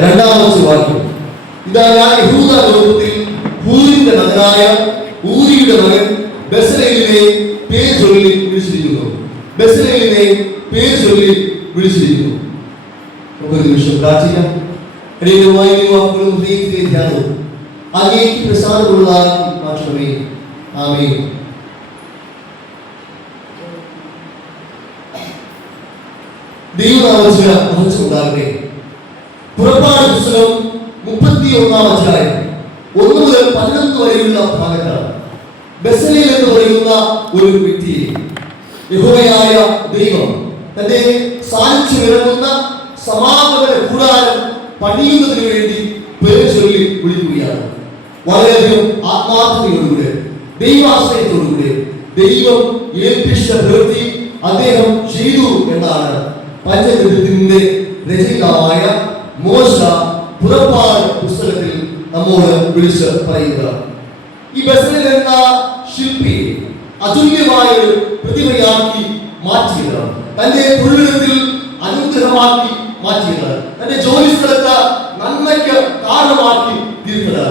രണ്ടാമത്തെ വാക്യം, ഇതാ ഞാൻ യഹൂദ ഗോത്രത്തിൽ ഹൂരിന്റെ മകനായ ഊരിയുടെ മകൻ ബെസലേലിനെ പേര് ചൊല്ലി വിളിച്ചിരിക്കുന്നു. ബെസലേലിനെ പേര് ചൊല്ലി വിളിച്ചിരിക്കുന്നു. നമുക്കൊരു നിമിഷം പ്രാർത്ഥിക്കാം. ധ്യാനവും അങ്ങേക്ക് പ്രസാദമുള്ളതാക്കി മാറ്റണമേ. ആമേൻ. ദൈവനാമത്തിന് മഹത്വം ഉണ്ടാകട്ടെ. പുറപ്പാട് പുസ്തകം 31-ാം അധ്യായം 1 മുതൽ 11 വരെയുള്ള ഭാഗത്താണ് ബെസലേൽ എന്ന് പറയുന്ന ഒരു വ്യക്തിയെ യഹോവയായ ദൈവം തന്റെ സാന്നിധ്യം ഇറങ്ങുന്ന സമാഗമന കൂടാരം പണിയുന്നതിന് വേണ്ടി പേര് ചൊല്ലി വിളിക്കുകയാണ്. വളരെയധികം ആത്മാർത്ഥതയോടുകൂടെ ദൈവാശ്രയത്തോടുകൂടെ ദൈവം ഏൽപ്പിച്ച പ്രവൃത്തി അദ്ദേഹം ചെയ്തു എന്നാണ് പഞ്ചഗ്രന്ഥത്തിന്റെ രചയിതാവായ മോശ പുറപ്പാട് പുസ്തകത്തിൽ നമ്മോട് വിളിച്ച് പറയുക. ഈ ബെസലേൽ എന്ന ശില്പിയെ അതുല്യമായ ഒരു പ്രതിമയാക്കി മാറ്റിയത്, തന്റെ തൊഴിലിടത്തിൽ അനുഗ്രഹമാക്കി മാറ്റിയത്, തന്റെ ജോലി സ്ഥലത്ത് നന്മയ്ക്ക് കാരണമാക്കി തീർത്തത്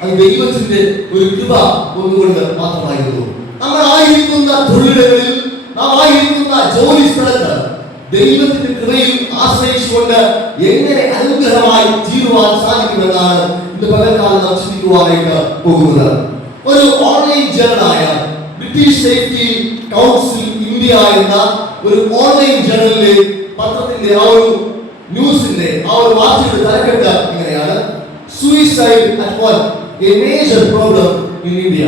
അത് ദൈവത്തിന്റെ ഒരു കൃപ ഒന്നുകൊണ്ട് മാത്രമായിരുന്നു. നമ്മൾ ആയിരിക്കുന്ന തൊഴിലിടങ്ങളിൽ, നാം ആയിരിക്കുന്ന ജോലി സ്ഥലത്ത് ദൈവത്തിന്റെ കൃപയിൽ ആശ്രയിച്ചുകൊണ്ട് എങ്ങനെ അനുഗ്രഹമായി തീരുവാൻ സാധിക്കുമെന്നാണ് ഇന്ന് പകൽക്കാലം നാം ചിന്തിക്കുവാനായിട്ട് പോകുന്നത്. ഒരു ഓൺലൈൻ ജേണലായ ബ്രിട്ടീഷ് സേഫ്റ്റി കൗൺസിൽ ഇന്ത്യ എന്ന ഒരു ഓൺലൈൻ ജേണലിലെ പത്രത്തിന്റെ ആ ഒരു ന്യൂസിന്റെ ആ ഒരു വാർത്തയുടെ തലക്കെട്ട് ഇങ്ങനെയാണ്: suicide at work, A major problem in India.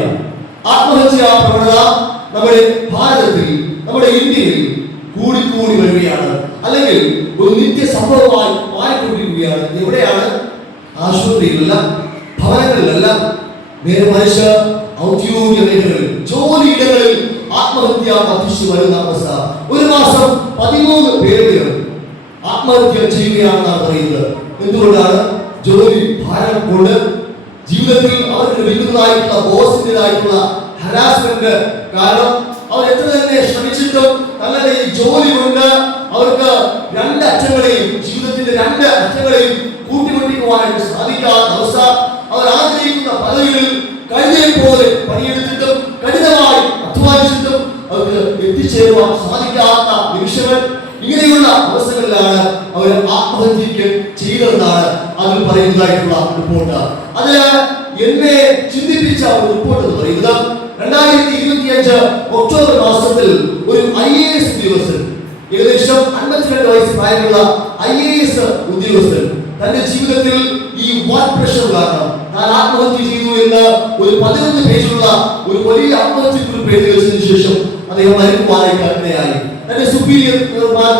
ആത്മഹത്യാ പ്രവണത നമ്മുടെ ഭാരതത്തിൽ, നമ്മുടെ ഇന്ത്യയിൽ കൂടിക്കൂടി വരികയാണ്, അല്ലെങ്കിൽ ഒരു നിത്യ സംഭവമായി മാറിക്കൊണ്ടിരിക്കുകയാണ്. എവിടെയാണ്? ആശുപത്രിയിലല്ല, ഭവനങ്ങളിലല്ല, നേരെ മറിച്ച് ഔദ്യോഗിക മേഖലകളിൽ, ജോലിയിടങ്ങളിൽ ആത്മഹത്യ വർദ്ധിച്ചു വരുന്ന അവസ്ഥ. ഒരു മാസം 13 പേര് ആത്മഹത്യ ചെയ്യുകയാണെന്നാണ് പറയുന്നത്. എന്തുകൊണ്ടാണ്? ജോലി ഭാരം കൊണ്ട്, ജീവിതത്തിൽ അവർക്ക് ലഭിക്കുന്നതായിട്ടുള്ള ബോസിൻ്റെതായിട്ടുള്ള ഹരാസ്മെന്റ് കാരണം അവർ എത്ര തന്നെ ശ്രമിച്ചിട്ടും തങ്ങളുടെ ഈ ജോലി കൊണ്ട് അവർക്ക് രണ്ട് അറ്റങ്ങളെയും, ജീവിതത്തിന്റെ രണ്ട് അറ്റങ്ങളെയും കൂട്ടിമുട്ടിക്കുവാനായിട്ട് സാധിക്കാത്ത അവസ്ഥ. അവർ ആഗ്രഹിക്കുന്ന പദവികളിൽ കഴിഞ്ഞപോലെ പണിയെടുത്തിട്ടും കഠിനമായി അധ്വാനിച്ചിട്ടും അവർക്ക് എത്തിച്ചേരുവാൻ സാധിക്കാത്ത നിമിഷങ്ങൾ. ഇങ്ങനെയുള്ള അവസ്ഥകളിലാണ് അവർ ആത്മഹത്യക്ക് ചെയ്തതെന്നാണ് അതിൽ പറയുന്നതായിട്ടുള്ള റിപ്പോർട്ട്. അതില് എന്നെ ചിന്തിപ്പിച്ച ഒരു റിപ്പോർട്ട് എന്ന് പറയുന്നത് 2025 ഒക്ടോബർ മാസത്തിൽ ഒരു IAS ഉദ്യോഗസ്ഥൻ, ഏകദേശം 52 വയസ്സ് പ്രായമുള്ള IAS ഉദ്യോഗസ്ഥൻ തന്റെ ജീവിതത്തിൽ ഈ വർക്ക് പ്രഷർ കാരണം താൻ ആത്മഹത്യ ചെയ്തു എന്ന് ഒരു 11 പേജുള്ള ഒരു വലിയ ആത്മഹത്യക്കുറിപ്പ് എഴുതി വെച്ചതിന് ശേഷം അദ്ദേഹം മരിക്കുവാനായിട്ട് ഇടയായി. തന്റെ സുപ്പീരിയർ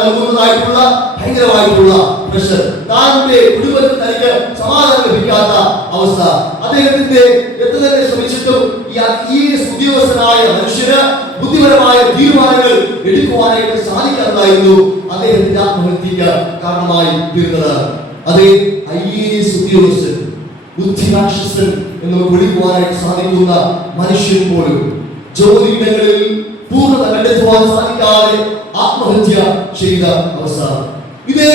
നൽകുന്നതായിട്ടുള്ള ഭയങ്കരമായിട്ടുള്ള പ്രഷർ, താന്റെ കുടുംബത്തിൽ തനിക്ക് സമാധാനം ലഭിക്കാത്ത അവസ്ഥ. അദ്ദേഹത്തിന്റെ എത്ര തന്നെ ശ്രമിച്ചിട്ടും ഈ IAS ഉദ്യോഗസ്ഥനായ മനുഷ്യന് ബുദ്ധിപരമായ തീരുമാനങ്ങൾ എടുക്കുവാനായിട്ട് സാധിക്കാത്തതായിരുന്നു അദ്ദേഹത്തിന്റെ ആത്മഹത്യക്ക് കാരണമായി തീർന്നത്. അതേ IAS ഉദ്യോഗസ്ഥൻ, ബുദ്ധിരാക്ഷസൻ എന്ന് വിളിക്കുവാനായിട്ട് സാധിക്കുന്ന മനുഷ്യൻ പോലും ജോലിയിടങ്ങളിൽ പൂർണ്ണത കണ്ടെത്തുവാൻ സാധിക്കാതെ ആത്മഹത്യ ചെയ്ത അവസ്ഥ. ഇതേ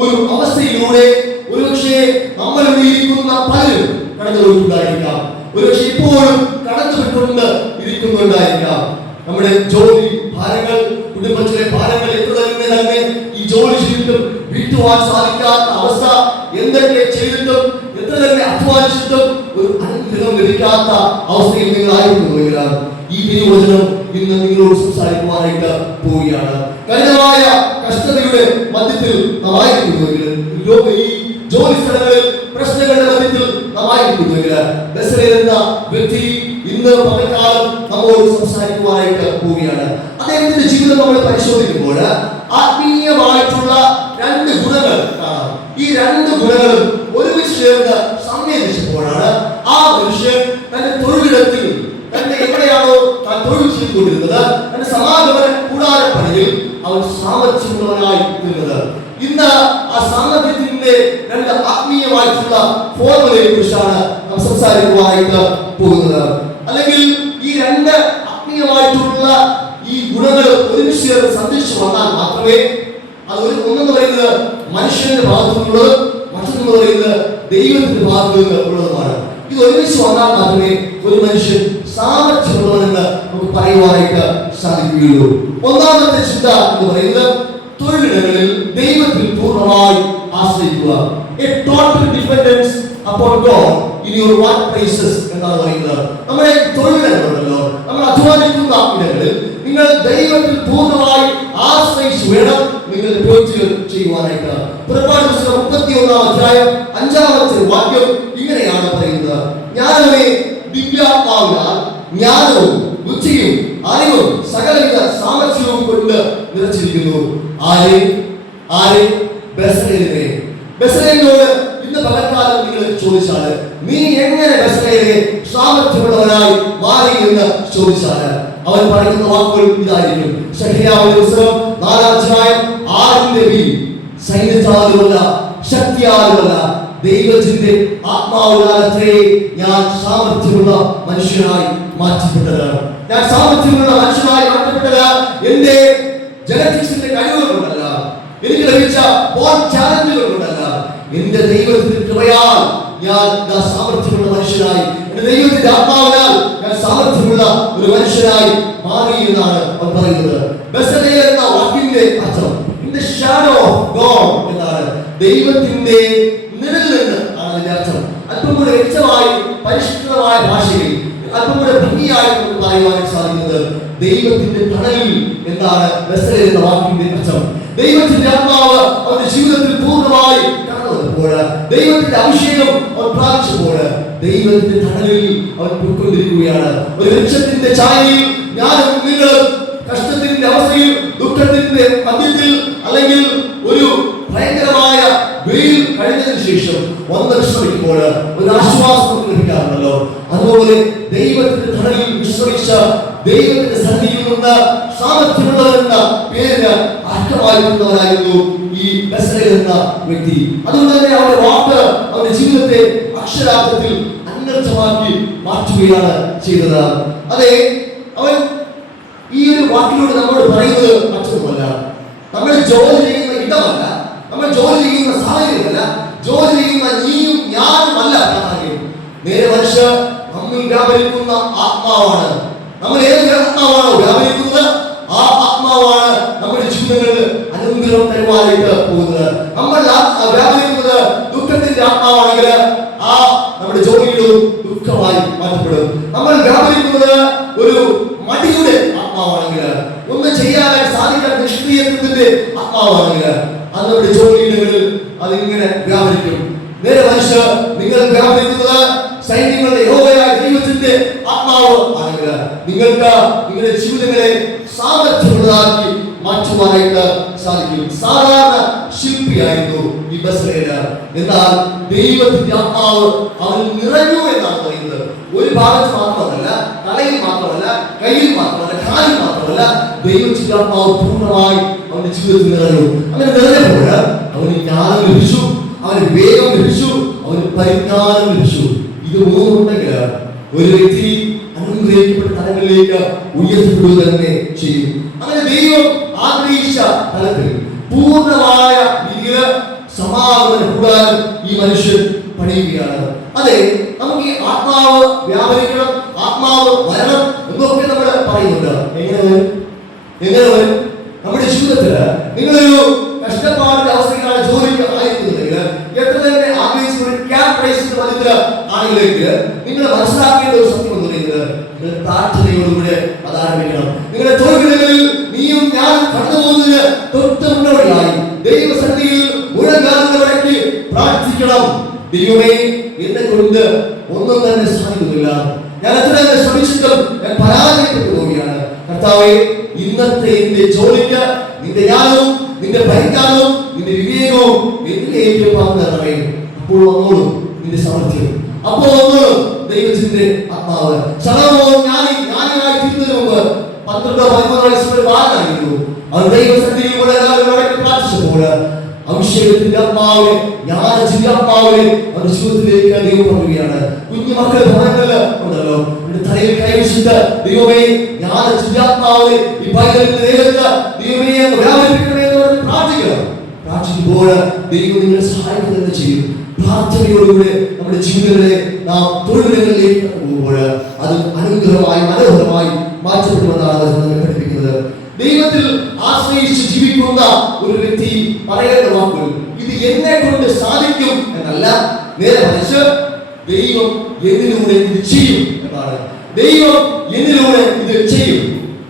ഒരു അവസ്ഥയിലൂടെ ഒരുപക്ഷെ നമ്മൾ ഇരിക്കുന്ന പലരും കടന്നുപോയിട്ടുണ്ടായിരിക്കാം, ഒരുപക്ഷെ ഇപ്പോഴും കടന്നുവിട്ടുകൊണ്ട് ഇരിക്കുന്നുണ്ടായിരിക്കാം. നമ്മുടെ ജോലി ഭാരങ്ങൾ, കുടുംബത്തിലെ ഭാരങ്ങൾ എത്ര തന്നെ ഈ ജോലി ചെയ്തിട്ടും വിട്ടുവാൻ സാധിക്കാത്ത അവസ്ഥ. എന്തൊക്കെ ചെയ്തിട്ടും എത്ര തന്നെ അധ്വാനിച്ചിട്ടും ഒരു അനുഗ്രഹം ലഭിക്കാത്ത അവസ്ഥയിൽ നിങ്ങളായിരിക്കുന്നുവെങ്കിലാണ് ഈ തിരുവചനം ഇന്ന് നിങ്ങളോട് സംസാരിക്കുവാനായിട്ട് പോവുകയാണ്. കഠിനമായ കഷ്ടതയുടെ മധ്യത്തിൽ നാം ആയിരിക്കുന്നുവെങ്കിൽ, ഈ ജോലി സ്ഥലങ്ങളിൽ പ്രശ്നങ്ങളുടെ മധ്യത്തിൽ നാം ആയിരിക്കുന്നുവെങ്കിൽ, ബെസലേൽ എന്ന വ്യക്തി ഇന്ന് പകൽക്കാലം നമ്മോട് സംസാരിക്കുവാനായിട്ട് പോവുകയാണ്. അദ്ദേഹത്തിന്റെ ജീവിതം നമ്മൾ പരിശോധിക്കുമ്പോൾ ആത്മീയമായിട്ടുള്ള 2 ഗുണങ്ങൾ കാണാം. ഈ 2 ഗുണങ്ങളും ഒരുമിച്ച് ചേർന്ന് സംയോജിച്ചപ്പോഴാണ് ആ മനുഷ്യൻ തന്റെ തൊഴിലിടത്തിൽ, തന്റെ എവിടെയാണോ താൻ തൊഴിൽ ചെയ്തുകൊണ്ടിരുന്നത്, തന്റെ സമാഗമന കൂടാരപ്പണിയിൽ അവൻ സാമർഥ്യമുള്ളവനായി തീർന്നത്. ഇന്ന് ആ സാമർഥ്യത്തിന്റെ 2 ആത്മീയമായിട്ടുള്ള ഫോർമുലയെ കുറിച്ചാണ് നാം സംസാരിക്കുവാനായിട്ട് പോകുന്നത്. അല്ലെങ്കിൽ ഈ 2 ആത്മീയമായിട്ടുള്ള ഈ ഗുണങ്ങൾ ഒരുമിച്ച് സന്ദേശിച്ചു വന്നാൽ മാത്രമേ അത് ഒന്നെന്ന് പറയുന്നത് മനുഷ്യന്റെ ഭാഗത്തു നിന്നുള്ളത്, മറ്റൊന്ന് പറയുന്നത് ദൈവത്തിന്റെ ഭാഗത്ത് നിന്ന് ഉള്ളതുമാണ്. ഇത് ഒരുമിച്ച് വന്നാൽ മാത്രമേ ഒരു മനുഷ്യൻ സാമർഥ്യമുള്ളവനെന്ന് നമുക്ക് പറയുവാനായിട്ട് സാധിക്കുകയുള്ളൂ. ഒന്നാമത്തെ ചിന്ത എന്ന് പറയുന്നത് തൊഴിലിടങ്ങളിൽ ദൈവത്തിൽ പൂർണ്ണമായി ആശ്രയിക്കുക. A total dependence upon God in your workplaces എന്നാണ് പറയുന്നത്. നമ്മുടെ തൊഴിലിടങ്ങളുണ്ടല്ലോ, നമ്മൾ അധ്വാനിക്കുന്ന ഇടങ്ങളിൽ നിങ്ങൾ ദൈവത്തിൽ പൂർണ്ണമായി ആശ്രയിച്ച് വേണം നിങ്ങൾ പ്രവൃത്തികൾ ചെയ്യുവാനായിട്ട്. പുറപ്പാട് പുസ്തകം 31-ാം അധ്യായം 5-ാമത്തെ വാക്യം ഇങ്ങനെയാണ് പറയുന്നത്: ഞാനവനെ ദിവ്യാത്മാവിനാൽ ജ്ഞാനവും ബുദ്ധിയും അറിവും സകലവിധ സാമർഥ്യവും കൊണ്ട് നിറച്ചിരിക്കുന്നു. ആരെ? ബെസലേലിനെ. ബെസലേലിനോട് ഇന്ന് പകൽക്കാലം നിങ്ങൾ ചോദിച്ചാൽ നീ എങ്ങനെ ബെസലേലിനെ സാമർഥ്യമുള്ളവനായി മാറി എന്ന് ചോദിച്ചാൽ അവൻ പറയുന്ന വാക്കുകൾ ഇതായിരിക്കും. ശെഖര്യാവിന്റെ പുസ്തകം 4-ാം അധ്യായം 6-ന്റെ B, സൈന്യത്താലുമല്ല ശക്തിയാലുമല്ല ദൈവത്തിന്റെ ആത്മാവിനാലത്രേ ഞാൻ സാമർഥ്യമുള്ള മനുഷ്യനായി മാറ്റപ്പെട്ടത്. ഞാൻ സാമർഥ്യമുള്ള മനുഷ്യനായി മാറ്റപ്പെട്ടത് എന്റെ ജനറ്റിക്സിന്റെ കഴിവുകൾ കൊണ്ടല്ല, എനിക്ക് ലഭിച്ച ബോൺ ടാലന്റുകൾ കൊണ്ടല്ല. എന്റെ ദൈവത്തിന്റെ കൃപയാൽ ഞാൻ സാമർഥ്യമുള്ള മനുഷ്യനായി, എന്റെ ദൈവത്തിന്റെ ആത്മാവിനാൽ ഞാൻ സാമർഥ്യമുള്ള ഒരു മനുഷ്യനായി മാറി എന്നാണ് അവൻ പറയുന്നത്. ബെസലേൽ എന്ന വാക്കിന്റെ അർത്ഥം in the shadow of God എന്നാണ്. ദൈവത്തിന്റെ നിഴലിൽ നിന്ന് ആണ് അതിന്റെ അർത്ഥം. അല്പം കൂടെ വ്യക്തമായി പരിഷ്കൃതമായ ഭാഷയിൽ അല്പം കൂടെ ഭംഗിയായി നമുക്ക് പറയുവാനായിട്ട് സാധിക്കുന്നത് ദൈവത്തിന്റെ തണലിൽ എന്നാണ് ബെസലേൽ എന്ന വാക്കിന്റെ അർത്ഥം. ദൈവത്തിന്റെ ആത്മാവ് അവന്റെ ജീവിതത്തിൽ പൂർണ്ണമായി കടന്നു വന്നപ്പോൾ, ദൈവത്തിന്റെ അഭിഷേകം അവൻ പ്രാപിച്ചപ്പോൾ ദൈവത്തിന്റെ തണലിൽ അവൻ പോയിക്കൊണ്ടിരിക്കുകയാണ്. ഒരു വൃക്ഷത്തിന്റെ ഛായയിൽ ഞാനും നിങ്ങളും കഷ്ടത്തിന്റെ അവസ്ഥയിൽ, ദുഃഖത്തിന്റെ മധ്യത്തിൽ, അല്ലെങ്കിൽ ഒരു ഭയങ്കരമായ വെയിൽ കഴിഞ്ഞതിന് ശേഷം വന്ന് വിശ്രമിക്കുമ്പോൾ ഒരു ആശ്വാസം ലഭിക്കാറുണ്ടല്ലോ. അതുപോലെ ദൈവത്തിന്റെ തണലിൽ വിശ്രമിച്ച ദൈവത്തിന്റെ സന്നിധിയിൽ നിന്ന് സാമർഥ്യമുള്ളവരെന്ന പേരിന് അർഹമായിരുന്നവരായിരുന്നു ഈ ബെസലേൽ എന്ന വ്യക്തി. അതുകൊണ്ട് തന്നെ അവന്റെ വാക്ക് അവന്റെ ജീവിതത്തെ അക്ഷരാർത്ഥത്തിൽ അനർത്ഥമാക്കി മാറ്റുകയാണ് ചെയ്തത്. അതെ, അവൻ ഈ ഒരു വാക്കിലൂടെ നമ്മോട് പറയുന്നത് മറ്റൊന്നുമല്ല, നമ്മൾ ജോലി ചെയ്യുന്ന ഇടമല്ല, നമ്മൾ ജോലി ചെയ്യുന്ന സാഹചര്യമല്ല, ജോലി ചെയ്യുന്ന നീയും ഞാനുമല്ല പ്രാധാന്യം. നേരെ മറിച്ച് നമ്മിൽ വ്യാപരിക്കുന്ന ആത്മാവാണ്. നമ്മൾ ഏത് ആത്മാവാണോ വ്യാപരിക്കുന്നത് ആ ആത്മാവാണ് നമ്മുടെ ജീവിതങ്ങളിൽ അനുഗ്രഹം തരുവാനായിട്ട് പോകുന്നത്. നമ്മൾ വ്യാപരിക്കുന്നത് ദുഃഖത്തിന്റെ ആത്മാവാണെങ്കിൽ ആ നമ്മുടെ ജോലിയിലും ദുഃഖമായി മാറ്റപ്പെടും. നമ്മൾ വ്യാപരിക്കുന്നത് ഒരു മടിയുടെ ആത്മാവാണെങ്കിൽ, ഒന്നും ചെയ്യാനായി സാധിക്കാത്ത നിഷ്ക്രിയത്വത്തിന്റെ ആത്മാവാണെങ്കിൽ അത് നമ്മുടെ ജോലിയിടങ്ങളിൽ അതിങ്ങനെ വ്യാപരിക്കും. നേരെ മറിച്ച് നിങ്ങൾ വ്യാപരിക്കുന്നത് സൈന്യങ്ങളുടെ യഹോവയായ ദൈവത്തിന്റെ ആത്മാവ് ആണെങ്കിൽ നിങ്ങൾക്ക് നിങ്ങളുടെ ജീവിതങ്ങളെ സാമർഥ്യമുള്ളതാക്കി മാറ്റുവാനായിട്ട് സാധിക്കും. സാധാരണ ശില്പിയായിരുന്നു ഈ ബെസലേൽ. എന്നാൽ ദൈവത്തിന്റെ ആത്മാവ് അവൻ നിറഞ്ഞു എന്നാണ് പറയുന്നത്. ഒരു ഭാഗത്ത് മാത്രമല്ല, തലയിൽ മാത്രമല്ല, കയ്യിൽ മാത്രമല്ല, കാലിൽ മാത്രമല്ല, ദൈവത്തിന്റെ ആത്മാവ് പൂർണ്ണമായി അവന്റെ ജീവിതത്തിൽ നിറഞ്ഞു. അങ്ങനെ നിറഞ്ഞപ്പോൾ അവന് ജ്ഞാനം ലഭിച്ചു, അവന് വേഗം ലഭിച്ചു, അവന് പരിജ്ഞാനം ലഭിച്ചു. ഇത് മൂന്നുണ്ടെങ്കിൽ ഒരു വ്യക്തി അനുഗ്രഹിക്കപ്പെട്ട തലങ്ങളിലേക്ക് ഉയർത്തപ്പെടുക തന്നെ ചെയ്യും. അങ്ങനെ ദൈവം ആഗ്രഹിച്ച തലത്തിൽ പൂർണ്ണമായ രീതിയിൽ സമാഗമന കൂടാരം ഈ മനുഷ്യൻ പണിയുകയാണ്. അതെ, നമുക്ക് ഈ ആത്മാവ് വ്യാപരിക്കണം, ആത്മാവ് വരണം എന്നൊക്കെ നമ്മൾ പറയുന്നുണ്ട്. എങ്ങനെ വരും? നമ്മുടെ ജീവിതത്തില് നിങ്ങളൊരു കഷ്ടപ്പാടിന്റെ അവസ്ഥയിലാണ് ജോലിക്ക് ആയിരിക്കുന്നുണ്ടെങ്കിൽ, എത്ര തന്നെ ആഗ്രഹിച്ച ഒരു ക്യാമ്പ് പ്രൈസിന്റെ മധ്യത്തില് ആണെങ്കിലേക്ക് നിങ്ങൾ മനസ്സിലാക്കേണ്ട ഒരു സത്യം എന്ന് പറയുന്നത് നിങ്ങൾ പ്രാർത്ഥനയോടുകൂടെ അത് ആരംഭിക്കണം. നിങ്ങളുടെ തൊഴിലുകളിൽ നീയും ഞാനും കടന്നു പോകുന്നതിന് തൊട്ട് മുന്നോടിയായി ദൈവസന്നിധിയിൽ മുഴങ്ങാറുള്ളവരേക്ക് പ്രാർത്ഥിക്കണം. ദൈവമേ, എന്നെ കൊണ്ട് ഒന്നും തന്നെ സാധിക്കുന്നില്ല, ഞാൻ എത്ര തന്നെ ശ്രമിച്ചിട്ടും ഞാൻ പരാജയപ്പെട്ടു പോവുകയാണ്. കർത്താവേ, ഇന്നത്തെ എന്റെ ജോലിക്ക് നിന്റെ ജ്ഞാനവും നിന്റെ പരിജ്ഞാനവും നിന്റെ വിവേകവും എന്നിലേക്ക് പകർന്നു തരണമേ. അപ്പോൾ വന്നോളും നിന്റെ സാമർഥ്യം, അപ്പോൾ വന്നോളും ദൈവത്തിന്റെ ആത്മാവ്. ജ്ഞാനിയായി തീരുന്നതിന് മുമ്പ് 12-13 വയസ്സുള്ള ബാലനായിരുന്നു. അവൻ ദൈവസന്നിധിയിൽ പ്രാർത്ഥിച്ചപ്പോൾ അഭിഷേകത്തിന്റെ ആത്മാവിനെ, ജ്ഞാനത്തിന്റെ ആത്മാവിനെ അവരുടെ ജീവിതത്തിലേക്ക് ദൈവം പറയുകയാണ്. കുഞ്ഞു മക്കൾ ഭവനങ്ങളിൽ ഉണ്ടല്ലോ, തലയിൽ കൈവച്ചിട്ട് ദൈവമേ ജ്ഞാനത്തിന്റെ ആത്മാവിനെ ഈ പൈതലിന്റെ ദേഹത്ത് ദൈവമേ വ്യാപരിപ്പിക്കണമേ എന്ന് പറഞ്ഞ് പ്രാർത്ഥിക്കണം. പ്രാർത്ഥിക്കുമ്പോൾ ദൈവം നിങ്ങളെ സഹായിക്കുന്നത് ചെയ്യും. പ്രാർത്ഥനയോടുകൂടെ നമ്മുടെ ജീവിതങ്ങളെ നാം തൊഴിലിടങ്ങളിലേക്ക് പോകുമ്പോൾ അത് അനുഗ്രഹമായി മനോഹരമായി മാറ്റപ്പെടുമെന്നാണ് നമ്മെ പഠിപ്പിക്കുന്നത്. ദൈവത്തിൽ ആശ്രയിച്ച് ജീവിക്കുന്ന ഒരു വ്യക്തി പറയേണ്ട വാക്കുകൾ ഇത് എന്നെ കൊണ്ട് സാധിക്കും എന്നല്ല, നേരെ മറിച്ച് ദൈവം എന്നിലൂടെ ഇത് ചെയ്യും എന്നാണ്. ദൈവം എന്നിലൂടെ ഇത് ചെയ്യും,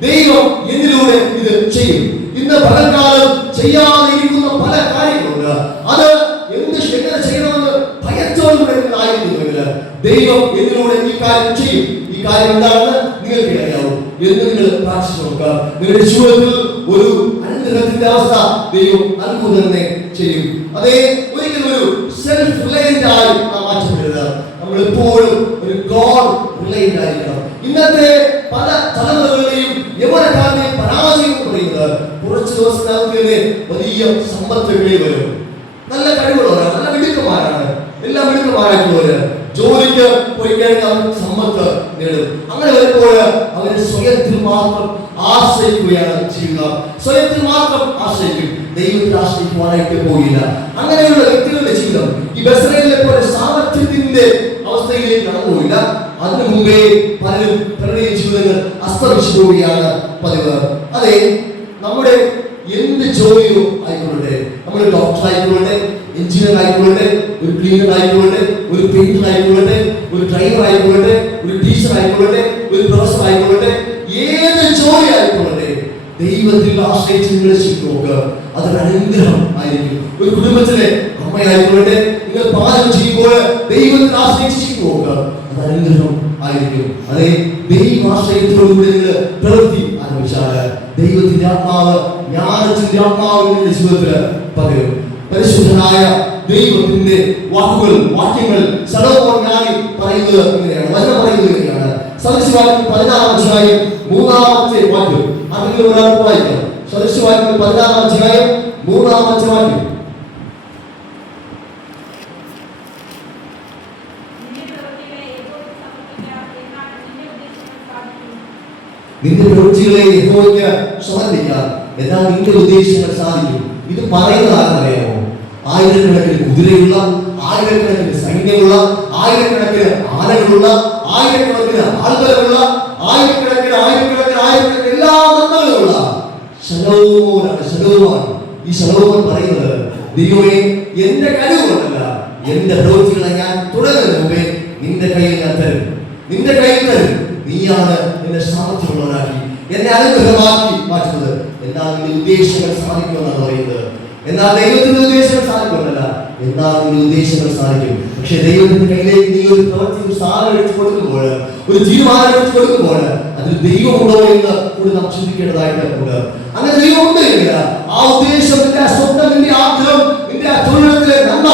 ദൈവം എന്നിലൂടെ ഇത് ചെയ്യും. ഇന്ന് പകൽക്കാലം ചെയ്യാതെ ഇരിക്കുന്ന പല കാര്യങ്ങളുണ്ട്. അത് എങ്ങനെ ചെയ്യണമെന്ന് ഭയത്തോടുകൂടെ ആയിരിക്കുന്നുവെങ്കിൽ ദൈവം എന്നിലൂടെ ഈ കാര്യം ചെയ്യും. ഈ കാര്യം എന്താണെന്ന് നിങ്ങൾക്ക് അറിയാവും എന്ന് നിങ്ങൾ പ്രാർത്ഥിച്ചു നോക്കുക. നിങ്ങളുടെ ജീവിതത്തിൽ ഒരു അനുഗ്രഹത്തിന്റെ അവസ്ഥ ദൈവം നൽകുക തന്നെ ചെയ്യും. അതേ, ഒരിക്കലും ഒരു സെൽഫ് റിലയന്റ് ആയി നാം മാറ്റപ്പെടരുത്. നമ്മൾ എപ്പോഴും ഒരു ഗോഡ് റിലയന്റ് ആയിരിക്കണം. ഇന്നത്തെ പല തലമുറകളുടെയും യൗവനക്കാരുടെയും പരാജയം എന്ന് പറയുന്നത് കുറച്ച് ദിവസത്തിനകത്ത് തന്നെ വലിയ സമ്പത്ത് വരും. നല്ല കഴിവുള്ളവരാണ്, നല്ല മിടുക്കന്മാരാണ്, എല്ലാം മിടുക്കന്മാരായിട്ടുള്ളവര്. ജോലിക്ക് പോയി കഴിഞ്ഞാൽ അവർ സമ്പത്ത് നേടും. അങ്ങനെ വരുമ്പോൾ അവര് സ്വയത്തിൽ മാത്രം ആശ്രയിക്കുകയാണ് ചെയ്യുക. സ്വയത്തിൽ മാത്രം ആശ്രയിക്കും, ദൈവത്തിൽ ആശ്രയിക്കുവാനായിട്ട് പോകില്ല. അങ്ങനെയുള്ള വ്യക്തികളുടെ ജീവിതം ഈ ബെസലേലിനെ പോലെ സാമർത്ഥ്യത്തിന്റെ അവസ്ഥയിലേക്ക് കടന്നുപോയില്ല. അതിനു മുമ്പേ പലരുടെയും ജീവിതങ്ങൾ അസ്തമിച്ചു പോവുകയാണ് പതിവ്. അതെ, നമ്മുടെ എന്ത് ജോലിയോ ആയിക്കൊള്ളട്ടെ, നമ്മൾ ഡോക്ടർ ആയിക്കൊള്ളട്ടെ, എഞ്ചിനീയർ ആയിക്കൊള്ളട്ടെ, ഒരു ക്ലീനർ ആയിക്കൊള്ളട്ടെ, ഒരു പെയിന്റർ ആയിക്കൊള്ളട്ടെ, ഒരു ഡ്രൈവർ ആയിക്കൊള്ളട്ടെ, ഒരു ടീച്ചർ ആയിക്കൊള്ളട്ടെ, ഒരു പ്രൊഫസർ ആയിക്കൊള്ളട്ടെ, ഏത് ജോലി ആയിക്കൊള്ളട്ടെ, ദൈവത്തിൽ ആശ്രയിച്ച് നിങ്ങൾ ചെയ്തു നോക്കുക. അതൊരു അനുഗ്രഹം ആയിരിക്കും. ഒരു കുടുംബത്തിലെ അമ്മയായിക്കൊള്ളട്ടെ, നിങ്ങൾ പാചകം ചെയ്യുമ്പോൾ ദൈവത്തിൽ ആശ്രയിച്ച് ചെയ്തു നോക്കുക. അത് അനുഗ്രഹം ആയിരിക്കും. അതെ, ദൈവാശ്രയത്തോടുകൂടി നിങ്ങൾ പ്രവൃത്തി ആരംഭിച്ചാൽ ദൈവത്തിന്റെ ആത്മാവ്, ജ്ഞാനത്തിന്റെ ആത്മാവ് നിങ്ങളുടെ ജീവിതത്തിൽ പകരും. പരിശുദ്ധനായ ദൈവത്തിന്റെ വാക്യങ്ങൾ ശലോമോൻ ജ്ഞാനി പറയുന്നത് ഇങ്ങനെയാണ്, വചനം പറയുന്നത് ഇങ്ങനെയാണ്. സദൃശവാക്യം 16-ാം അധ്യായം 3-ാമത്തെ വാക്യം. അങ്ങനെ ഒരാൾക്ക് വായിക്കാം. സദൃശവാക്യം 16-ാം അധ്യായം 3-ാമത്തെ വാക്യം. നിന്റെ പ്രവൃത്തികളെ യഹോവയ്ക്ക് സമർപ്പിക്കാം, എന്നാൽ നിന്റെ ഉദ്ദേശങ്ങൾ സാധിക്കും. ഇത് പറയുന്നത് ആരെന്നറിയാമോ? ആയിരക്കണക്കിന് കുതിരയുള്ള, ആയിരക്കണക്കിന് സൈന്യമുള്ള, ആയിരക്കണക്കിന് ആനകളുള്ള, ആയിരക്കണക്കിന് ആൾബലമുള്ള, ആയിരക്കണക്കിന് എല്ലാ നന്മകളുമുള്ള ശലോമോൻ. ഈ ശലോമോൻ പറയുന്നത്, ദൈവമേ, എന്റെ കഴിവ് കൊണ്ടല്ല, എന്റെ പ്രവൃത്തികളെ ഞാൻ തുടങ്ങുന്നതിന് മുമ്പേ നിന്റെ കയ്യിൽ ഞാൻ തരും, നിന്റെ കയ്യിൽ തരും. നീയാണ് എന്നെ സാമർത്ഥ്യമുള്ളവരാക്കി, എന്നെ അനുഗ്രഹമാക്കി മാറ്റുന്നത്. എന്നാൽ നിന്റെ ഉദ്ദേശങ്ങൾ സാധിക്കുമെന്നാണ് പറയുന്നത്. എന്നാൽ ദൈവത്തിന്റെ ഉദ്ദേശങ്ങൾ സാധിക്കുമല്ല, എന്നാൽ നിന്റെ ഉദ്ദേശങ്ങൾ സാധിക്കും. പക്ഷെ ദൈവത്തിന്റെ കയ്യിലേക്ക് നീ ഒരു പ്രവൃത്തി, ഒരു സാധനം എടുത്തു കൊടുക്കുമ്പോൾ, ഒരു തീരുമാനം എടുത്തു കൊടുക്കുമ്പോൾ അതിൽ ദൈവമുണ്ടോ എന്ന് കൂടി നാം ചിന്തിക്കേണ്ടതായിട്ടുണ്ട്. അങ്ങനെ ദൈവമുണ്ട് എങ്കിൽ ആ ഉദ്ദേശം, നിന്റെ സ്വപ്നം, നിന്റെ ആഗ്രഹം, നിന്റെ ആ തൊഴിലത്തിലെ നന്മ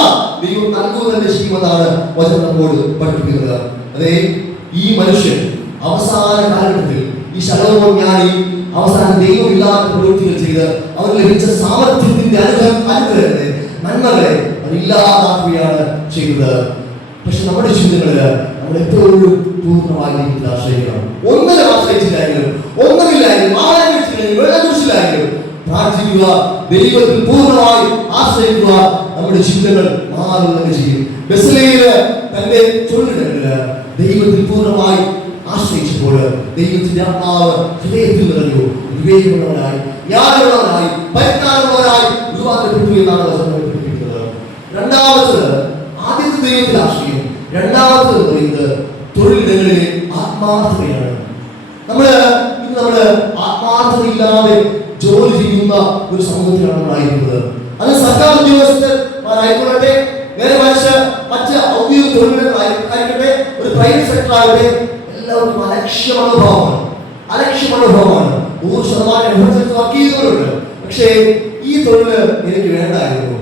ദൈവം നൽകുക തന്നെ ചെയ്യുമെന്നാണ് വചനം നമ്മോട് പഠിപ്പിക്കുന്നത്. അതെ, ഈ മനുഷ്യൻ അവസാന കാലഘട്ടത്തിൽ, ഈ ശലോമോൻ ജ്ഞാനി അവസാനം ദൈവമില്ലാത്ത പ്രവൃത്തികൾ ചെയ്ത് അവന് ലഭിച്ച സാമർത്ഥ്യത്തിന്റെ അനുഗ്രഹത്തെ, നന്മകളെ ഇല്ലാതാക്കുകയാണ് ചെയ്തത്. പക്ഷെ നമ്മുടെ ജീവിതങ്ങളിൽ നമ്മൾ എപ്പോഴും പൂർണ്ണമായി ദൈവത്തിൽ ആശ്രയിക്കണം. ഒന്നിലും ആശ്രയിച്ചില്ലായെങ്കിലും, ഒന്നുമില്ലായെങ്കിലും, ആരെങ്കിലും വെള്ളം കുറിച്ചില്ലായെങ്കിലും പ്രാർത്ഥിക്കുക, ദൈവത്തിൽ പൂർണ്ണമായി ആശ്രയിക്കുക. നമ്മുടെ ജീവിതങ്ങൾ മാറുക ചെയ്യും. ബെസലേല് തന്റെ തൊഴിലിടങ്ങളില് ദൈവത്തിൽ പൂർണ്ണമായി ആശ്രയിച്ചപ്പോൾ ദൈവത്തിന്റെ ആത്മാവ് ഹൃദയത്തിൽ നിറഞ്ഞു. വിവേകമുള്ളവരായി, ജ്ഞാനമുള്ളവരായി, പരിജ്ഞാനമുള്ളവരായി രൂപാന്തരപ്പെട്ടു എന്നാണ് പഠിപ്പിക്കുന്നത്. രണ്ടാമത്തത്, ആദ്യത്തെ ദൈവത്തിൽ ആശ്രയം. രണ്ടാമത്തത് പറയുന്നത് തൊഴിലിടങ്ങളിലെ ആത്മാർത്ഥതയാണ്. നമ്മള് ആത്മാർത്ഥതയില്ലാതെ ജോലി ചെയ്യുന്ന ഒരു സമൂഹത്തിലാണ് നമ്മളായിരിക്കുന്നത്. അത് സർക്കാർ ഉദ്യോഗസ്ഥന്മാരായിക്കൊള്ളട്ടെ, നേരെ മറിച്ച് മറ്റ് ഔദ്യോഗിക തൊഴിലുകളായിക്കട്ടെ, ഒരു പ്രൈവറ്റ് സെക്ടർ ആകട്ടെ, എല്ലാവർക്കും അലക്ഷ്യമനുഭവമാണ്. 100% വർക്ക് ചെയ്യുന്നവരുണ്ട്. പക്ഷേ ഈ തൊഴില് എനിക്ക് വേണ്ടായിരുന്നു,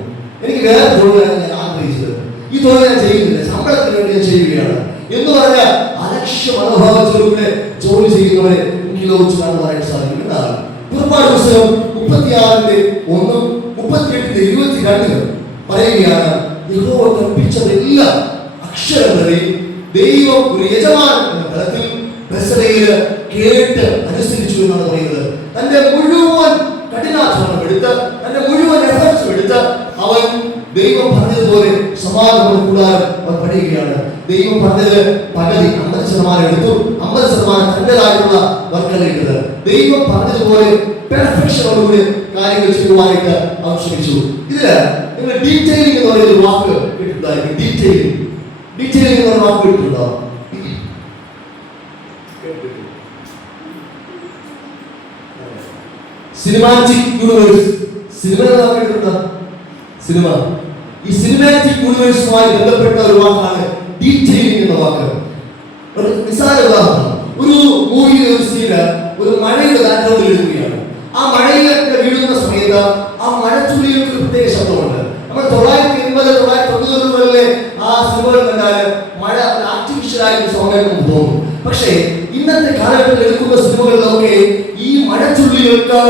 എനിക്ക് വേറെ തൊഴിലാണ് ഞാൻ ആഗ്രഹിച്ചത്, ഈ തൊഴിൽ ഞാൻ ചെയ്യുന്നില്ല, ശമ്പളത്തിന് വേണ്ടി ഞാൻ ചെയ്യുകയാണ് എന്ന് പറഞ്ഞ അലക്ഷ്യ മനോഭാവത്തോടുകൂടെ ജോലി ചെയ്യുന്നവരെ എനിക്ക് ലോപിച്ചു കാണുവാനായിട്ട് സാധിക്കും. എന്നാൽ പുറപ്പാട് പുസ്തകം 36:1, 38:22 പറയുകയാണ്, യഹോവ കൽപ്പിച്ചതെല്ലാം അക്ഷരങ്ങളെയും ദൈവം ഒരു യജമാനൻ എന്ന തലത്തിൽ ബെസലേല് കേട്ട് അനുസരിച്ചു എന്നാണ് പറയുന്നത്. തന്റെ മുഴുവൻ കഠിനാധ്വാനം എടുത്ത്, തന്റെ മുഴുവൻ എഫർട്സും എടുത്ത് ആ പറഞ്ഞതുപോലെ സമാഗമന കൂടാരം അവർ പണിയുകയാണ്. ദൈവം പറഞ്ഞത് പകുതി 50% എടുത്തു, 50% തന്റേതായിട്ടുള്ള വർക്കല്ല ഇട്ടത്. ദൈവം പറഞ്ഞതുപോലെ പെർഫെക്ഷനോടുകൂടി കാര്യങ്ങൾ ചെയ്യുവാനായിട്ട് അവർ ശ്രമിച്ചു. ഇതില് നിങ്ങൾ ഡീറ്റെയിലിംഗ് എന്ന് പറയുന്ന ഒരു വാക്ക് കേട്ടിട്ടുണ്ടായിരിക്കും. ഡീറ്റെയിലിംഗ് എന്ന് പറയുന്ന വാക്ക് കേട്ടിട്ടുണ്ടോ? സിനിമാറ്റിക് യൂണിവേഴ്സ്, സിനിമ കേട്ടിട്ടുണ്ടോ? സിനിമ, ഈ സിനിമാറ്റിക് യൂണിവേഴ്സുമായി ബന്ധപ്പെട്ട ഒരു വാക്കാണ് ഡീറ്റെയിലിംഗ് എന്ന വാക്ക്. ഒരു നിസ്സാര ഉദാഹരണം, ഒരു മൂവിയിലെ ഒരു സീന് ഒരു മഴയുടെ ബാക്ക്ഗ്രൗണ്ടിൽ എടുക്കുകയാണ്. ആ മഴയിലൊക്കെ വീഴുന്ന സമയത്ത് ആ മഴത്തുള്ളികൾക്ക് ഒരു പ്രത്യേക ശബ്ദമുണ്ട്. നമ്മൾ 1980, 1990 ആ സിനിമകൾ കണ്ടാൽ മഴ ആർട്ടിഫിഷ്യലായിട്ട് സൗണ്ടായിട്ട് നമുക്ക് തോന്നും. പക്ഷേ ഇന്നത്തെ കാലഘട്ടത്തിൽ എടുക്കുന്ന സിനിമകളിലൊക്കെ ഈ മഴച്ചുള്ളികൾക്ക്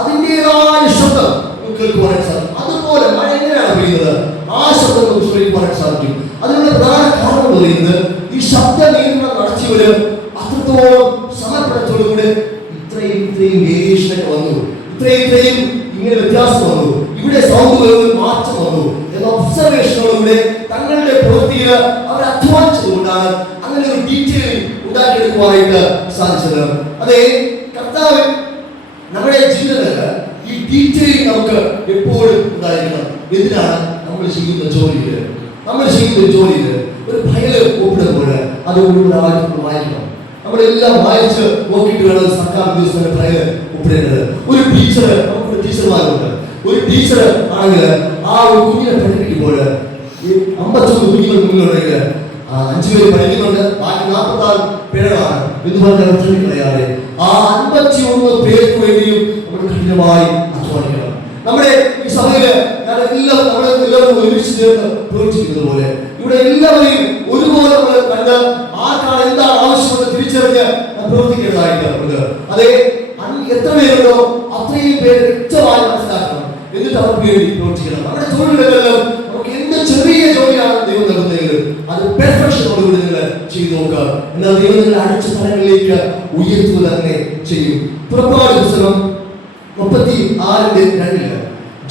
അതിൻ്റെതായ ശബ്ദം കേൾക്കുവാനായിട്ട് സാധിക്കും. അതുപോലെ മഴ എങ്ങനെയാണ് പെയ്യുന്നത് ആ ശബ്ദം നമുക്ക് ശ്രമിക്കുവാനായിട്ട് സാധിക്കും. അതിനുള്ള പ്രധാന കാരണം എന്ന് പറയുന്നത് ഈ ശബ്ദ നിയന്ത്രണം നടത്തിയവര് അത്രത്തോളം സമർപ്പണത്തോടുകൂടി ഇത്രയും വേരിയേഷനൊക്കെ വന്നു, ഇത്രയും ഇങ്ങനെ വ്യത്യാസം വന്നു, ഇവിടെ സൗണ്ട് മാറ്റം വന്നു എന്ന ഒബ്സർവേഷനോടുകൂടി തങ്ങളുടെ പ്രവൃത്തിയിൽ അവർ അധ്വാനിച്ചതുകൊണ്ടാണ് അങ്ങനെ ഒരു ഡീറ്റെയിലിംഗ് ഉണ്ടാക്കിയെടുക്കുവാനായിട്ട് സാധിച്ചത്. അതെ, കർത്താവ് നമ്മുടെ ജീവിതത്തിൽ ഈ ഡീറ്റെയിലിംഗ് നമുക്ക് എപ്പോഴും ഉണ്ടായിരിക്കണം. എന്തിനാണ്? നമ്മൾ ചെയ്യുന്ന ജോലിയിൽ ഒരു ഫയൽ ഒപ്പിടുമ്പോൾ അത് ഒപ്പിടാനായിട്ട് വായിക്കണം. നമ്മളെല്ലാം വായിച്ച് നോക്കിയിട്ട് വേണം സർക്കാർ ഉദ്യോഗസ്ഥരുടെ ഫയൽ ഒപ്പിടേണ്ടത്. ഒരു ടീച്ചർ, നമുക്കൊരു ടീച്ചർമാരുണ്ട്. ഒരു ടീച്ചർ ആണെങ്കിൽ ആ ഒരു കുഞ്ഞിനെ പഠിപ്പിക്കുമ്പോൾ 51 കുഞ്ഞുങ്ങൾ മുന്നിലുണ്ടെങ്കിൽ 5 പേര് പഠിക്കുന്നുണ്ട്, ബാക്കി 46 പേരാണ് എന്ന് പറഞ്ഞാൽ കളയാതെ ആ 51 പേർക്ക് വേണ്ടിയും നമ്മൾ കഠിനമായി അധ്വാനിക്കണം. നമ്മുടെ ഈ സഭയില് നമ്മളെല്ലാവരും ഒരുമിച്ച് ചേർന്ന് പ്രവർത്തിക്കുന്നത് പോലെ ഇവിടെ എല്ലാവരെയും ഒരുപോലെ നമ്മൾ കണ്ട് ആർക്കാണ് എന്താണ് ആവശ്യമെന്ന് തിരിച്ചറിഞ്ഞ് പ്രവർത്തിക്കേണ്ടതായിട്ട് ഉണ്ട്. അതെ, എത്ര പേരുണ്ടോ അത്രയും പേര് വ്യക്തമായി മനസ്സിലാക്കണം, എന്നിട്ട് അവർക്ക് വേണ്ടി പ്രവർത്തിക്കണം. നമ്മുടെ തൊഴിലുകളിലും നമുക്ക് എന്ത് ചെറിയ ജോലിയാണ് ദൈവം നൽകുന്നതെങ്കിൽ അത് പെർഫെക്ഷനോടുകൂടി നിങ്ങൾ ചെയ്തു നോക്കുക. എന്നാൽ ദൈവം നിങ്ങളെ അടിച്ച തലങ്ങളിലേക്ക് ഉയർത്തുക തന്നെ ചെയ്യും. പുറപ്പാട് പുസ്തകം 36:2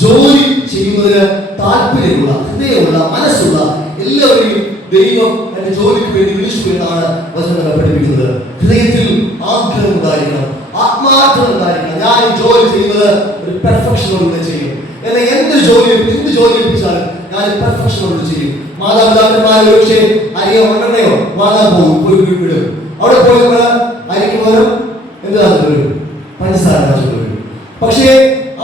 ജോലി ചെയ്യുന്നതിന് താല്പര്യമുള്ള, ഹൃദയമുള്ള, മനസ്സുള്ള എല്ലാവരെയും ദൈവം എന്റെ ജോലിക്ക് വേണ്ടി വിളിച്ചു എന്നാണ് വചനങ്ങൾ പഠിപ്പിക്കുന്നത്. ഹൃദയത്തിൽ ആഗ്രഹം ഉണ്ടായിരിക്കണം, ആത്മാർത്ഥം ഉണ്ടായിരിക്കണം. ഞാൻ ഈ ജോലി ചെയ്യുന്നത് ഒരു പെർഫെക്ഷനോടുകൂടെ ചെയ്യും. എന്നാൽ എന്ത് ജോലി ഏൽപ്പിച്ചാലും ഞാൻ പെർഫെക്ഷനോട് ചെയ്യും. മാതാപിതാക്കന്മാരെ ഒരുപക്ഷെ അരിയോ മണ്ണെണ്ണയോ വാങ്ങാൻ പോയി വിടും. അവിടെ പോയി നമ്മൾ അരിക്ക് പകരം എന്താണ് വരും? പഞ്ചസാര വരും. പക്ഷേ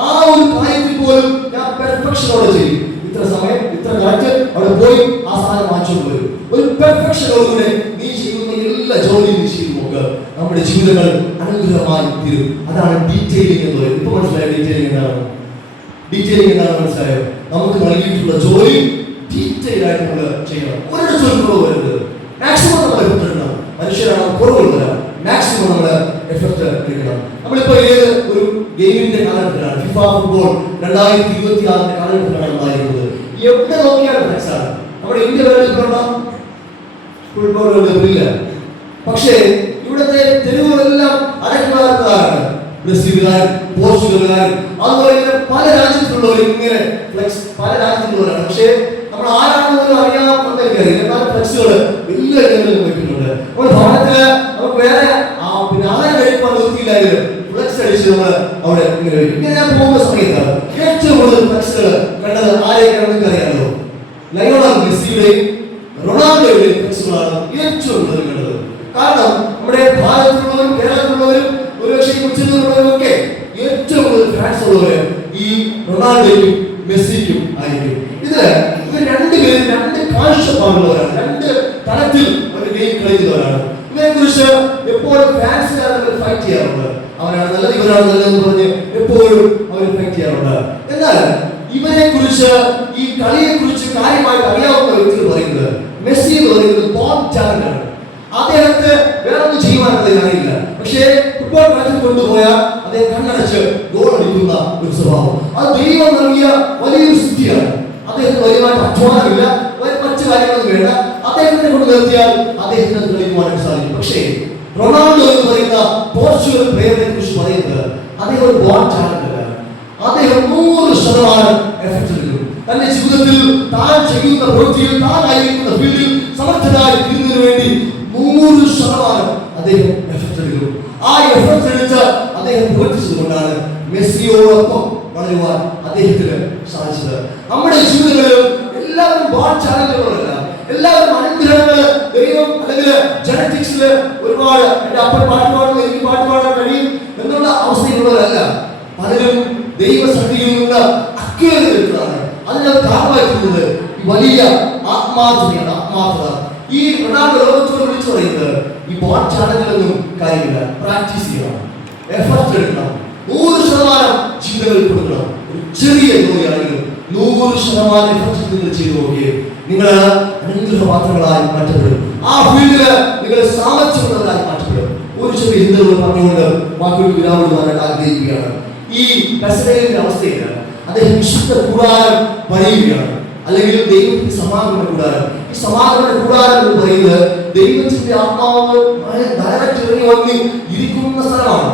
ആ ഒരു കാര്യത്തിൽ പോലും ഞാൻ പെർഫെക്ഷനോടെ ചെയ്യും. ഇത്ര സമയം, ഇത്ര കാറ്റ് അവിടെ പോയി ആ സാധനം വാങ്ങിച്ചുകൊണ്ട് വരും. ഒരു പെർഫെക്ഷനോടുകൂടെ നീ ചെയ്യുന്ന എല്ലാ ജോലിയും നീ ചെയ്തു നോക്കുക. നമ്മുടെ ജീവിതങ്ങൾ അനുഗ്രഹമായി തീരും. അതാണ് ഡീറ്റെയിലിംഗ് എന്ന് പറയുന്നത്. ഇപ്പൊ മനസ്സിലായോ ഡീറ്റെയിലിംഗ് എന്താണ് മനസ്സിലായോ? നമുക്ക് നൽകിയിട്ടുള്ള ജോലി ഡീറ്റെയിൽ ആയിട്ട് നമ്മൾ ചെയ്യണം. ഒരിടത്ത് ഒരു കുറവ് വരരുത്. മാക്സിമം നമ്മൾ എഫർട്ട് എടുക്കണം. മനുഷ്യരാണ്, കുറവുകൾ വരാം. മാക്സിമം നമ്മൾ എഫർട്ട് എടുക്കണം. നമ്മളിപ്പോ ഏത് ഒരു ഗെയിമിന്റെ കാലഘട്ടത്തിലാണ്, ഫിഫ ഫുട്ബോൾ 2026 കാലഘട്ടത്തിലാണ് ഉണ്ടായിരുന്നത്. എവിടെ നോക്കിയാലും ഫ്ലെക്സ് ആണ്. നമ്മുടെ India world cup football world കപ്പില്ല. പക്ഷേ ഇവിടുത്തെ തെരുവുകളെല്ലാം അടക്കമാർക്കാരാണ്. ബ്രസീലുകാരൻ, പോർച്ചുഗലുകാരൻ, അതുപോലെ പല രാജ്യത്തുള്ളവരും ഇങ്ങനെ ഫ്ലെക്സ് പല രാജ്യത്തുള്ളവരാണ്. പക്ഷേ നമ്മൾ ആരാണെന്ന് പോലും അറിയാമെന്ന് എനിക്കറിയില്ല. എന്നാൽ ഫ്ലെക്സുകൾ എല്ലാ ഇടങ്ങളിലും വെക്കുന്നുണ്ട്. നമ്മുടെ ഭവനത്തില് നമുക്ക് വേറെ പിന്നെ ആഹാരം കഴിക്കാൻ നിർത്തിയില്ലായിരുന്നു, ഫ്ലെക്സ് അടിച്ച് നമ്മൾ അവിടെ ഇങ്ങനെ പോകുന്ന സമയത്ത് ഏറ്റവും കൂടുതൽ ഫ്ലെക്സുകൾ കണ്ടത് ആരെയൊക്കെയാണ് നിങ്ങൾക്കറിയാമല്ലോ? ലയണൽ മെസ്സിയുടെയും റൊണാൾഡോയുടെയും ഫ്ലെക്സുകളാണ് ഏറ്റവും കൂടുതൽ കണ്ടത്. കാരണം നമ്മുടെ ഭാരതത്തിലുള്ളവരും കേരളത്തിലുള്ളവരും ഒരുപക്ഷെ കൊച്ചിയിലുള്ളവരും ഒക്കെ ഏറ്റവും കൂടുതൽ ഫാൻസ് ഉള്ളവര് ഈ റൊണാൾഡോയ്ക്കും മെസ്സിക്കും ആയിരിക്കും. ഇവർ രണ്ടുപേരും രണ്ട് കാഴ്ചപ്പാടുള്ളവരാണ്, രണ്ട് തലത്തിൽ ഒരു ഗെയിം കളിക്കുന്നവരാണ്. ഇവരെ കുറിച്ച് എപ്പോഴും ഫാൻസുകാരെ ഫൈറ്റ് ചെയ്യാറുണ്ട്. അവരാണ് നല്ലത്, ഇവരാണ് നല്ലതെന്ന് പറഞ്ഞ് എപ്പോഴും അവർ ഫൈറ്റ് ചെയ്യാറുണ്ട്. എന്നാൽ ഇവരെ കുറിച്ച്, ഈ കളിയെ കുറിച്ച് കാര്യമായിട്ട് അറിയാവുന്ന വ്യക്തികൾ പറയുന്നത് മെസ്സി എന്ന് പറയുന്നത് ബോണ്ട് ടാലന്റ് ആണ്. അദ്ദേഹത്തെ വേറൊന്നും ചെയ്യുവാനത് അറിയില്ല. പക്ഷേ ഫുട്ബോൾ കളത്തിൽ കൊണ്ടുപോയാൽ അദ്ദേഹം കണ്ണടച്ച് ഗോൾ അടിക്കുന്ന ഒരു സ്വഭാവം, അത് ദൈവം നൽകിയ വലിയൊരു സിദ്ധിയാണ്. അദ്ദേഹത്തിന് വലിയമായിട്ട് അധ്വാനമില്ല, മറ്റു കാര്യങ്ങളൊന്നും വേണ്ട. അദ്ദേഹത്തിനെ കൊണ്ട് നിർത്തിയാൽ അദ്ദേഹത്തിന് കളിക്കുവാനായിട്ട് സാധിക്കും. പക്ഷേ റൊണാൾഡോ എന്ന് പറയുന്ന പോർച്ചുഗൽ പ്ലെയറിനെ കുറിച്ച് പറയുന്നത് അദ്ദേഹം ഒരു ബോണ്ട് ടാലന്റ് അല്ല. അദ്ദേഹം 100% എഫർട്ട് എടുക്കും. തന്റെ ജീവിതത്തിൽ താൻ ചെയ്യുന്ന പ്രവൃത്തിയിൽ താനായിരിക്കുന്ന ഫീൽഡിൽ സമർത്ഥനായി തീരുന്നതിന് വേണ്ടി 100% അദ്ദേഹം എഫർട്ട് എടുക്കും. ആ എഫർട്ട് എടുത്ത് അദ്ദേഹം പ്രവർത്തിച്ചതുകൊണ്ടാണ് മെസ്സിയോടൊപ്പം വളരുവാൻ അദ്ദേഹത്തിന് സാധിച്ചത്. നമ്മുടെ ജീവിതങ്ങളിൽ എല്ലാവരും ചാനലുകളല്ല, എല്ലാവരും അനുഗ്രഹങ്ങൾ ദൈവം അല്ലെങ്കിൽ ജനറ്റിക്സില് ഒരുപാട് എന്റെ അപ്പൻ പാട്ട് പാടുന്നു, എനിക്ക് പാട്ട് പാടാൻ കഴിയും എന്നുള്ള അവസ്ഥയിലുള്ളവരല്ല. പലരും ദൈവസന്നിധിയിൽ നിന്ന് അക്വേറി എടുത്തതാണ്. അതിനകത്ത് കാരണമായിട്ടുള്ളത് ഈ വലിയ ആത്മാർത്ഥതയാണ്. ആത്മാർത്ഥത ഈ രണ്ടാമത്തെ ലോകത്തോട് വിളിച്ചു പറയുന്നത് ഈ ബോട്ട് ചാനലിലൊന്നും കാര്യമില്ല. പ്രാക്ടീസ് ചെയ്യണം, എഫർട്ട് എടുക്കണം, 100% ചിന്തകളിൽ കൊടുക്കണം. ഒരു ചെറിയ ജോലിയാണെങ്കിലും 100% എഫർട്ട് നിങ്ങൾ ചെയ്തു നോക്കിയേ, നിങ്ങൾ അനുഗ്രഹപാത്രങ്ങളായി മാറ്റപ്പെടും. ആ ഫീൽഡില് നിങ്ങൾ സാമർത്ഥ്യമുള്ളവരായി മാറ്റപ്പെടും. ഒരു ചെറിയ ചിന്തകൾ പറഞ്ഞുകൊണ്ട് വാക്കുകൾക്ക് വിരാമിടുവാനായിട്ട് ആഗ്രഹിക്കുകയാണ്. ഈ ബെസലേലിന്റെ അവസ്ഥയില് അദ്ദേഹം വിശുദ്ധ കൂടാരം പണിയുകയാണ്, അല്ലെങ്കിൽ ദൈവത്തിന്റെ സമാഗമന കൂടാരം. ഈ സമാഗമന കൂടാരം എന്ന് പറയുന്നത് ദൈവത്തിന്റെ ആത്മാവ് ഡയറക്റ്റ് ഇറങ്ങി വന്ന് ഇരിക്കുന്ന സ്ഥലമാണ്.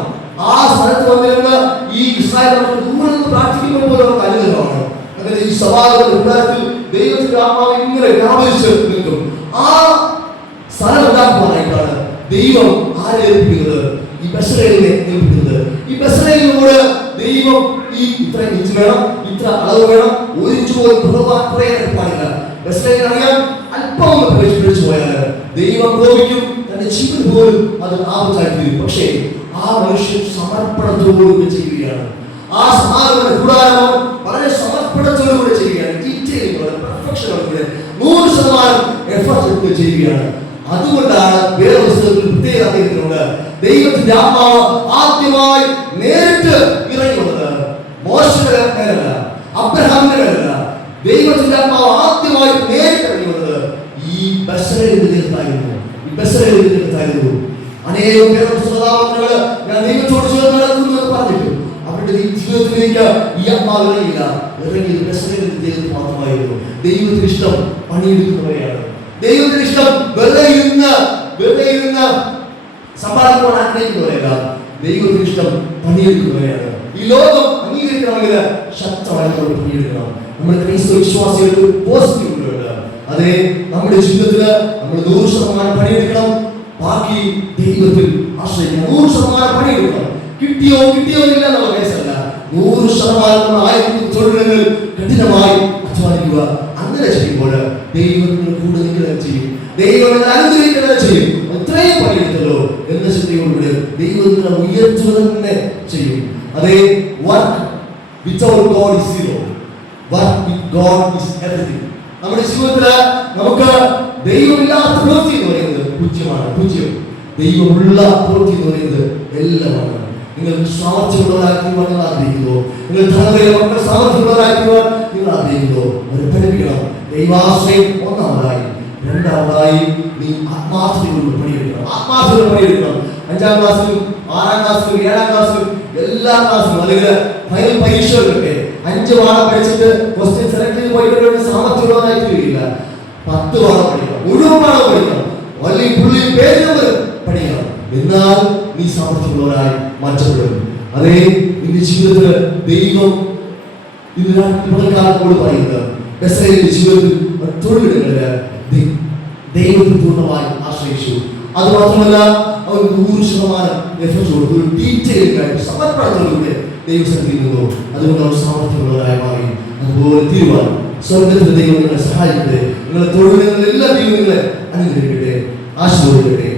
ആ സ്ഥലത്ത് വന്നിരുന്ന് ഈ ഇസ്രായേൽ ദൂരെ നിന്ന് പ്രാർത്ഥിക്കുമ്പോൾ നമുക്ക് അനുഗ്രഹമാണ്. അങ്ങനെ ഈ സമാഗമന കൂടാരത്തിൽ ദൈവത്തിന്റെ ആത്മാവ് ഇങ്ങനെ വ്യാപരിച്ച് നിൽക്കും. ആ സ്ഥലം ഉണ്ടാക്കുവാനായിട്ടാണ് ദൈവം ആരെ ഏൽപ്പിക്കുന്നത്? ഈ ബെസലേലിനെ ഏൽപ്പിക്കുന്നത്. ഈ ബെസലേലിനോട് ദൈവം ഈ ഇത്ര ഇഞ്ച് വേണം, ഇത്ര അളവ് വേണം, 1 ഇഞ്ച് പോലും കുറയാൻ പാടില്ല. ബെസലേലിന് അറിയാം, അല്പം ഒന്ന് പ്രവേശിപ്പിച്ചു പോയാൽ ദൈവം കോപിക്കും, തന്റെ ജീവൻ പോലും അത് ആപത്തായി തീരും. പക്ഷേ ആ മനുഷ്യൻ സമർപ്പണത്തോടുകൂടി ചെയ്യുകയാണ്. ആ സമാഗമന കൂടാരം വളരെ സമർപ്പണത്തോടുകൂടി ചെയ്യുകയാണ്. ഡീറ്റെയിലോടെ, പെർഫെക്ഷനോടുകൂടി 100% എഫർട്ട് എടുത്ത് ചെയ്യുകയാണ്. അതുകൊണ്ടാണ് വേദപുസ്തകത്തിൽ പ്രത്യേക അദ്ദേഹത്തിനുണ്ട്. ദൈവത്തിന്റെ ആത്മാവ് ആദ്യമായി നേരിട്ട് ഇറങ്ങി വന്നത് മോശയുടെ മേലല്ല, അബ്രഹാമിന്റെ മേലല്ല. ദൈവത്തിന്റെ ആത്മാവ് ആദ്യമായി നേരിട്ട് ഇറങ്ങി വന്നത് ഈ ബെസലേലിന്റെ ദേഹത്തായിരുന്നു. ഈ ബെസലേലിന്റെ ദേഹത്തായിരുന്നു. അനേകം വേദപുസ്തകങ്ങൾ ഞാൻ ദൈവത്തോട് ചേർന്ന് നടക്കുന്നു എന്ന് പറഞ്ഞിട്ട് അവരുടെ ജീവിതത്തിലേക്ക് ഈ ആത്മാവ് ഇറങ്ങിയില്ല. ഇറങ്ങിയത് ബെസലേലിന്റെ ദേഹത്ത് മാത്രമായിരുന്നു. ദൈവത്തിന് ഇഷ്ടം പണിയെടുക്കുന്നവരെയാണ്. ദൈവത്തിന് ഇഷ്ടം വെറുതെ ഇരുന്ന് സമ്പാദിക്കുവാൻ ആഗ്രഹിക്കുന്നവരല്ല. ദൈവത്തിന് ഇഷ്ടം പണിയെടുക്കുന്നവരെയാണ്. ഈ ലോകം അംഗീകരിക്കണമെങ്കിൽ ശക്തമായി നമ്മൾ പണിയെടുക്കണം. നമ്മുടെ ക്രൈസ്തവ വിശ്വാസികൾക്ക് പോസിറ്റീവ് ഉണ്ട്. അതെ, നമ്മുടെ ജീവിതത്തിൽ നമ്മൾ 100% പണിയെടുക്കണം. ബാക്കി ദൈവത്തിൽ ആശ്രയിക്കണം. 100% പണിയെടുക്കണം. കിട്ടിയോ ഇല്ല എന്നുള്ള കേസല്ല. 100% ആയിരിക്കും തൊഴിലുകൾ കഠിനമായി അധ്വാനിക്കുക. അങ്ങനെ ചെയ്യുമ്പോൾ ദൈവത്തിന് കൂടെ നിൽക്കുക ചെയ്യും. ദൈവം അനുഗ്രഹിക്കുക ചെയ്യും. ഇത്രയും പണിയെടുത്തല്ലോ എന്ന ചിന്തയോടുകൂടി ദൈവത്തിനെ ഉയർത്തുക തന്നെ ചെയ്യും. അതേ, work without God is zero, work with God is everything. നമ്മുടെ ജീവിതത്തില് നമുക്ക് ദൈവമില്ലാത്ത പ്രവൃത്തി എന്ന് പറയുന്നത് പൂജ്യം. ദൈവമുള്ള പ്രവൃത്തി എന്ന് പറയുന്നത് എല്ലാമാണ്. നിങ്ങൾ സാമർത്ഥ്യമുള്ളവരാക്കുവാൻ നിങ്ങൾ ആഗ്രഹിക്കുന്നു. നിങ്ങൾ ധനത്തിലെ മക്കൾ സാമർത്ഥ്യമുള്ളവരാക്കുവാൻ നിങ്ങൾ ആഗ്രഹിക്കുന്നു. അവരെ പഠിപ്പിക്കണം. ദൈവാശ്രയം ഒന്നാമതായി. രണ്ടാമതായി നീ ആത്മാർത്ഥതയോട് പണിയെടുക്കണം. 5ാം ക്ലാസ്സിലും 6ാം ക്ലാസ്സിലും 7ാം ക്ലാസ്സിലും എല്ലാ ക്ലാസ്സിലും അല്ലെങ്കിൽ ഫൈനൽ പരീക്ഷകളൊക്കെ 5 പാഠം പഠിച്ചിട്ട് ക്വസ്റ്റ്യൻ സെലക്ട് ചെയ്ത് പോയിട്ട് സാമർത്ഥ്യമുള്ളതായി തീരുകയില്ല. 10 പാഠം പഠിക്കണം, മുഴുവൻ പാഠം പഠിക്കണം, അല്ലെങ്കിൽ പുള്ളി പേര് നമ്പർ പഠിക്കണം. എന്നാൽ നീ സാമർത്ഥ്യമുള്ളവരായി മാറ്റപ്പെടും. അതേ, നിന്റെ ജീവിതത്തിൽ ദൈവം ഇതിനോട് പറയുന്നത് ബെസലേലിന്റെ ജീവിതത്തിൽ തൊഴിലിടങ്ങളില് ദൈവത്തിൽ പൂർണ്ണമായി ആശ്രയിച്ചു. അത് മാത്രമല്ല, അവൻ 100% എഫർട്ട് കൊടുത്തു. ഡീറ്റെയിലായിട്ട് സമർപ്പണത്തോടുകൂടി ദൈവസന്നിധിയിൽ നിന്നു. അതുകൊണ്ട് അവർ സാമർത്ഥ്യമുള്ളവരായി മാറി. അതുപോലെ തീരുവാൻ സ്വർഗത്തിന്റെ ദൈവം നിങ്ങളെ സഹായിക്കട്ടെ. നിങ്ങളുടെ തൊഴിലുകളിൽ എല്ലാ ദൈവങ്ങളെ അനുഗ്രഹിക്കട്ടെ, ആശീർവദിക്കട്ടെ.